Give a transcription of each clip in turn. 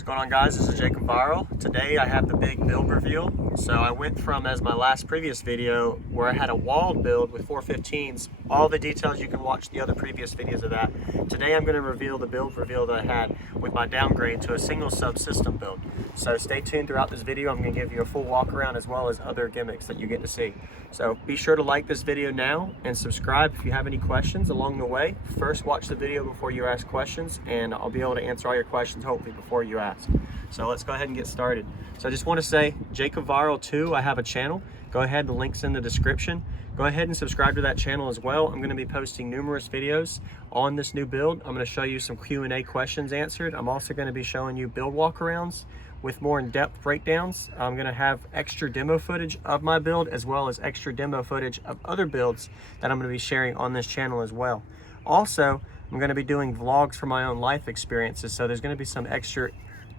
What's going on, guys? This is JacobViral. Today I have the big build reveal. So I went from, as my last previous video, where I had a walled build with 415s, all the details you can watch the other previous videos of that. Today I'm going to reveal the build reveal that I had with my downgrade to a single subsystem build. So stay tuned throughout this video. I'm going to give you a full walk around as well as other gimmicks that you get to see. So be sure to like this video now and subscribe if you have any questions along the way. First, watch the video before you ask questions, and I'll be able to answer all your questions hopefully before you ask. So let's go ahead and get started. So I just want to say, JacobViral 2, I have a channel. Go ahead, the link's in the description. Go ahead and subscribe to that channel as well. I'm going to be posting numerous videos on this new build. I'm going to show you some Q&A questions answered. I'm also going to be showing you build walkarounds with more in-depth breakdowns. I'm going to have extra demo footage of my build as well as extra demo footage of other builds that I'm going to be sharing on this channel as well. Also, I'm going to be doing vlogs from my own life experiences, so there's going to be some extra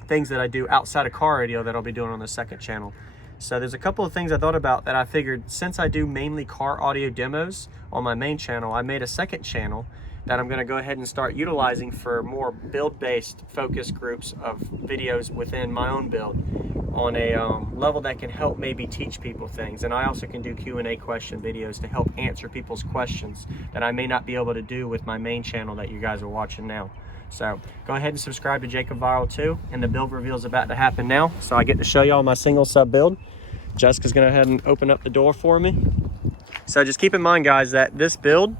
things that I do outside of car radio that I'll be doing on the second channel. So there's a couple of things I thought about that I figured, since I do mainly car audio demos on my main channel, I made a second channel that I'm going to go ahead and start utilizing for more build-based focus groups of videos within my own build on a level that can help maybe teach people things. And I also can do Q&A question videos to help answer people's questions that I may not be able to do with my main channel that you guys are watching now. So go ahead and subscribe to JacobViral 2, and the build reveal is about to happen now. So I get to show y'all my single sub build. Jessica's going to go ahead and open up the door for me. So just keep in mind, guys, that this build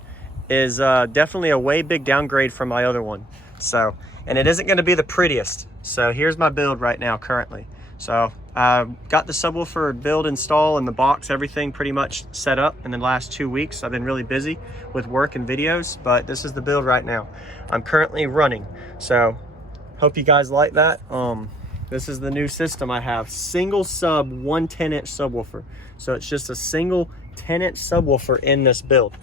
is definitely a way big downgrade from my other one. So, and it isn't going to be the prettiest. So here's my build right now currently. So I got the subwoofer build install and the box, everything pretty much set up in the last 2 weeks. I've been really busy with work and videos, but this is the build right now. I'm currently running. So hope you guys like that. This is the new system I have. Single sub, 1 10-inch subwoofer. So it's just a single 10-inch subwoofer in this build.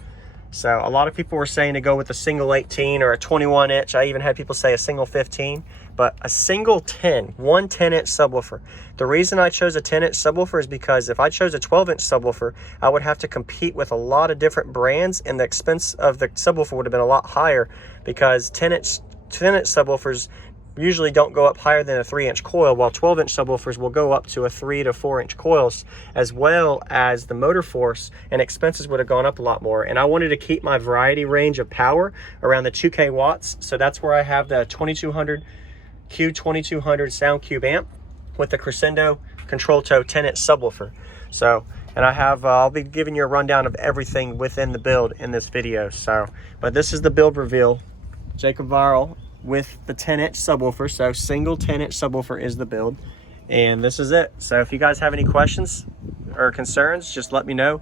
So a lot of people were saying to go with a single 18 or a 21-inch. I even had people say a single 15, but a single 1 10-inch subwoofer. The reason I chose a 10-inch subwoofer is because if I chose a 12-inch subwoofer, I would have to compete with a lot of different brands, and the expense of the subwoofer would have been a lot higher, because 10-inch subwoofers usually don't go up higher than a 3-inch coil, while 12-inch subwoofers will go up to a 3 to 4-inch coils, as well as the motor force and expenses would have gone up a lot more. And I wanted to keep my variety range of power around the 2K watts, so that's where I have the 2200 Q2200 SoundCube amp with the Crescendo Control Toe 10-inch subwoofer. So, and I have, I'll be giving you a rundown of everything within the build in this video. So, but this is the build reveal, JacobViral with the 10-inch subwoofer. So single 10-inch subwoofer is the build, and this is it. So if you guys have any questions or concerns, just let me know.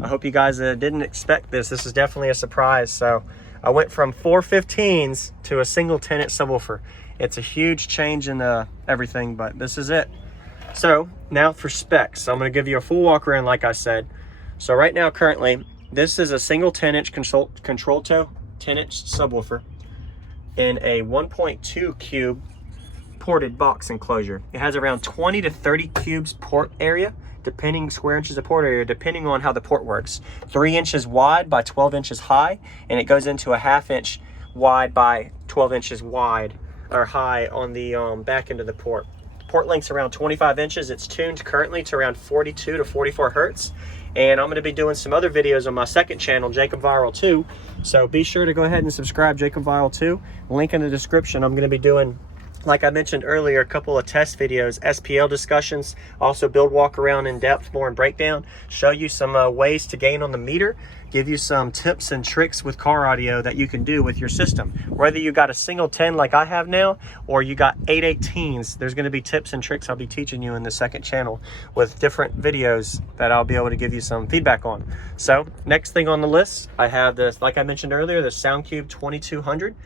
I hope you guys didn't expect this. This is definitely a surprise. So I went from 415s to a single 10-inch subwoofer. It's a huge change in everything, but this is it. So now for specs. So I'm going to give you a full walk around like I said. So right now currently this is a single 10-inch control toe 10-inch subwoofer in a 1.2 cube ported box enclosure. It has around 20 to 30 cubes port area, depending square inches of port area, depending on how the port works. 3 inches wide by 12 inches high, and it goes into a 1/2 inch wide by 12 inches wide or high on the back end of the port. Port length's around 25 inches. It's tuned currently to around 42 to 44 hertz. And I'm going to be doing some other videos on my second channel, JacobViral 2. So be sure to go ahead and subscribe, JacobViral 2. Link in the description. I'm going to be doing, like I mentioned earlier, a couple of test videos, SPL discussions, also build walk around in depth, more in breakdown, show you some ways to gain on the meter, give you some tips and tricks with car audio that you can do with your system. Whether you got a single 10 like I have now, or you got 818s, there's going to be tips and tricks I'll be teaching you in the second channel with different videos that I'll be able to give you some feedback on. So next thing on the list, I have this, like I mentioned earlier, the SoundCube 2200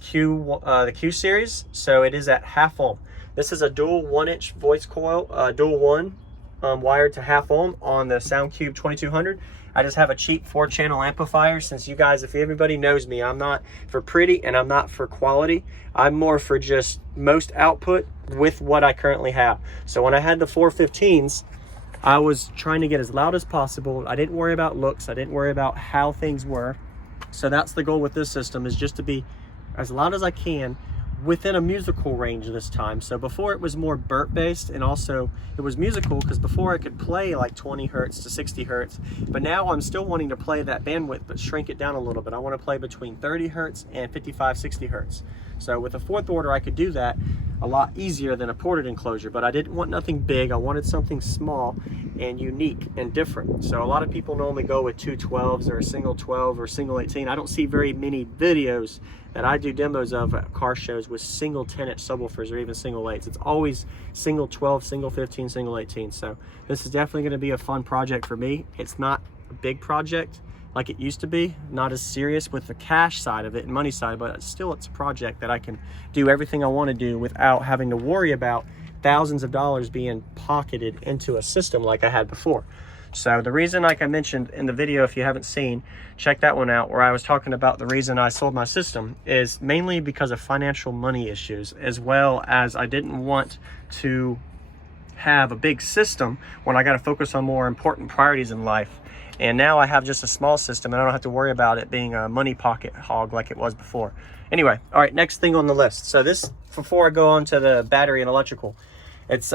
the Q series. So it is at 1/2 ohm. This is a dual 1-inch voice coil, dual 1 wired to 1/2 ohm on the SoundCube 2200. I just have a cheap 4-channel amplifier, since you guys, if everybody knows me, I'm not for pretty and I'm not for quality. I'm more for just most output with what I currently have. So when I had the 415s, I was trying to get as loud as possible. I didn't worry about looks. I didn't worry about how things were. So that's the goal with this system, is just to be as loud as I can within a musical range this time. So before it was more burp based, and also it was musical because before I could play like 20 hertz to 60 hertz, but now I'm still wanting to play that bandwidth but shrink it down a little bit. I want to play between 30 hertz and 55, 60 hertz. So with a fourth order I could do that a lot easier than a ported enclosure, but I didn't want nothing big. I wanted something small and unique and different. So a lot of people normally go with two 12s or a single 12 or single 18. I don't see very many videos that I do demos of at car shows with single 10-inch subwoofers or even single 8s. It's always single 12, single 15, single 18. So this is definitely going to be a fun project for me. It's not a big project like it used to be, not as serious with the cash side of it and money side, but still it's a project that I can do everything I want to do without having to worry about thousands of dollars being pocketed into a system like I had before. So the reason, like I mentioned in the video, if you haven't seen, check that one out, where I was talking about the reason I sold my system is mainly because of financial money issues, as well as I didn't want to have a big system when I got to focus on more important priorities in life. And now I have just a small system and I don't have to worry about it being a money pocket hog like it was before. Anyway, all right, next thing on the list. So this, before I go on to the battery and electrical, it's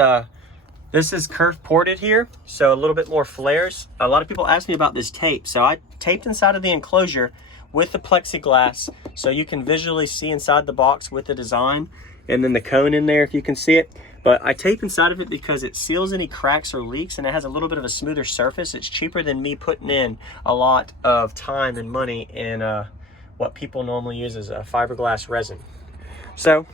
this is curved ported here, so a little bit more flares. A lot of people ask me about this tape. So I taped inside of the enclosure with the plexiglass so you can visually see inside the box with the design and then the cone in there if you can see it. But I tape inside of it because it seals any cracks or leaks and it has a little bit of a smoother surface. It's cheaper than me putting in a lot of time and money in what people normally use as a fiberglass resin. So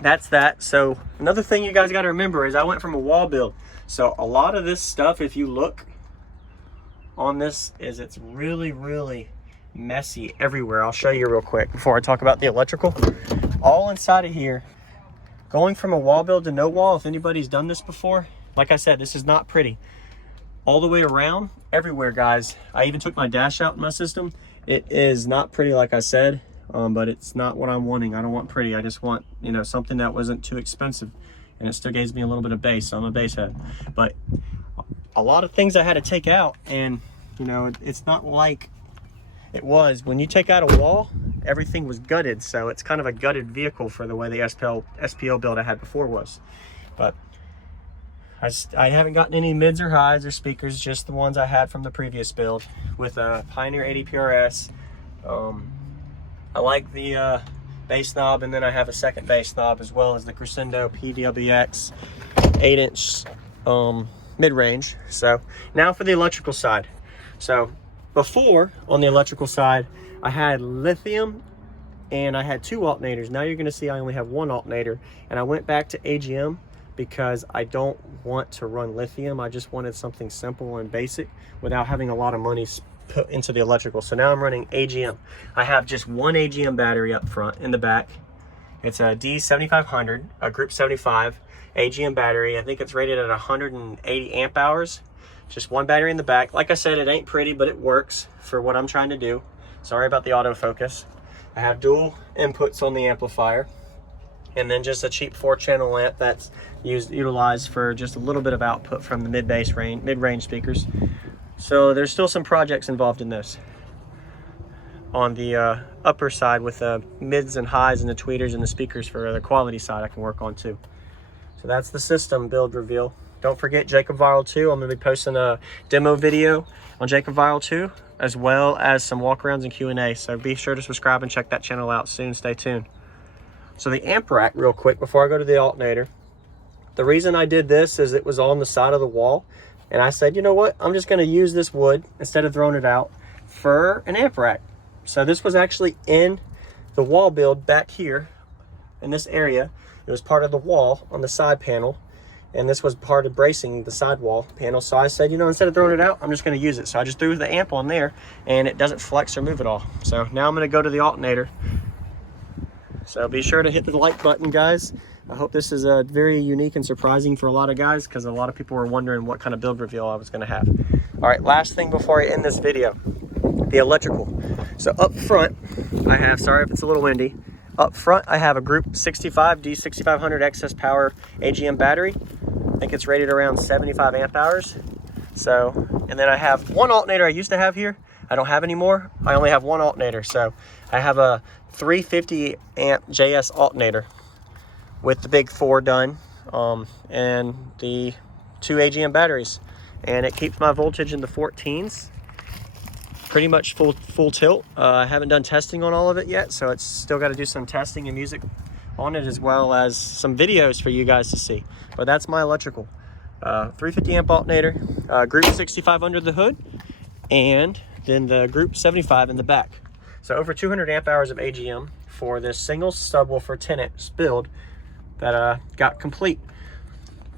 that's that. So another thing you guys got to remember is I went from a wall build. So a lot of this stuff, if you look on this, is it's really, really messy everywhere. I'll show you real quick before I talk about the electrical. All inside of here, going from a wall build to no wall, if anybody's done this before, like I said, this is not pretty. All the way around, everywhere, guys. I even took my dash out in my system. It is not pretty, like I said, but it's not what I'm wanting. I don't want pretty. I just want, you know, something that wasn't too expensive, and it still gives me a little bit of bass. So I'm a bass head. But a lot of things I had to take out, and, you know, it's not like it was when you take out a wall, everything was gutted. So it's kind of a gutted vehicle for the way the SPL build I had before was. But I haven't gotten any mids or highs or speakers, just the ones I had from the previous build with a Pioneer 80 PRS. I like the bass knob, and then I have a second bass knob as well as the Crescendo PWX 8-inch mid-range. So now for the electrical side. So before, on the electrical side, I had lithium and I had 2 alternators. Now you're gonna see I only have 1 alternator, and I went back to AGM because I don't want to run lithium. I just wanted something simple and basic without having a lot of money put into the electrical. So now I'm running AGM. I have just 1 AGM battery up front. In the back, it's a D7500, a Group 75 AGM battery. I think it's rated at 180 amp hours. Just 1 battery in the back. Like I said, it ain't pretty, but it works for what I'm trying to do. Sorry about the autofocus. I have dual inputs on the amplifier, and then just a cheap 4-channel lamp that's utilized for just a little bit of output from the mid-range speakers. So there's still some projects involved in this. On the upper side with the mids and highs and the tweeters and the speakers for the quality side I can work on too. So that's the system build reveal. Don't forget JacobViral 2. I'm going to be posting a demo video on JacobViral 2, as well as some walkarounds and Q&A. So be sure to subscribe and check that channel out soon. Stay tuned. So the amp rack, real quick, before I go to the alternator. The reason I did this is it was on the side of the wall. And I said, you know what? I'm just going to use this wood, instead of throwing it out, for an amp rack. So this was actually in the wall build back here in this area. It was part of the wall on the side panel, and this was part of bracing the sidewall panel. So I said, you know, instead of throwing it out, I'm just going to use it. So I just threw the amp on there, and it doesn't flex or move at all. So now I'm going to go to the alternator. So be sure to hit the like button, guys. I hope this is very unique and surprising for a lot of guys, because a lot of people were wondering what kind of build reveal I was going to have. All right, last thing before I end this video, the electrical. So up front, I have, sorry if it's a little windy, up front I have a Group 65 D6500 excess power AGM battery. I think it's rated around 75 amp hours. So, and then I have 1 alternator I used to have here. I don't have anymore. I only have 1 alternator. So I have a 350 amp JS alternator. with the big 4 done, and the 2 AGM batteries, and it keeps my voltage in the 14s, pretty much full tilt. I haven't done testing on all of it yet, so it's still got to do some testing and music on it, as well as some videos for you guys to see. But that's my electrical. 350 amp alternator, group 65 under the hood, and then the group 75 in the back. So over 200 amp hours of AGM for this single subwoofer 10-inch build that got complete.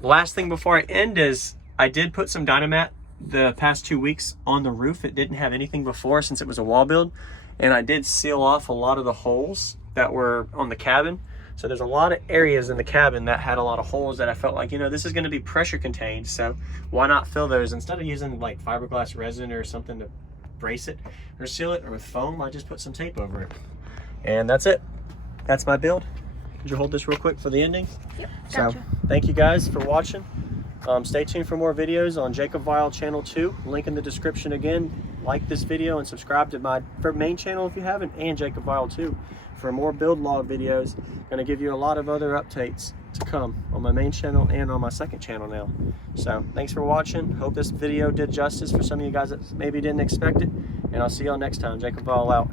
Last thing before I end is I did put some Dynamat the past 2 weeks on the roof. It didn't have anything before since it was a wall build, and I did seal off a lot of the holes that were on the cabin. So there's a lot of areas in the cabin that had a lot of holes that I felt like, you know, this is going to be pressure contained, so why not fill those? Instead of using like fiberglass resin or something to brace it or seal it, or with foam, I just put some tape over it. And that's it. That's my build. Could you hold this real quick for the ending? Yep, gotcha. So thank you guys for watching. Stay tuned for more videos on JacobViral channel 2. Link in the description again. Like this video and subscribe to my main channel if you haven't, and JacobViral 2 for more build log videos. Going to give you a lot of other updates to come on my main channel and on my second channel now. So thanks for watching. Hope this video did justice for some of you guys that maybe didn't expect it, and I'll see y'all next time. JacobViral out.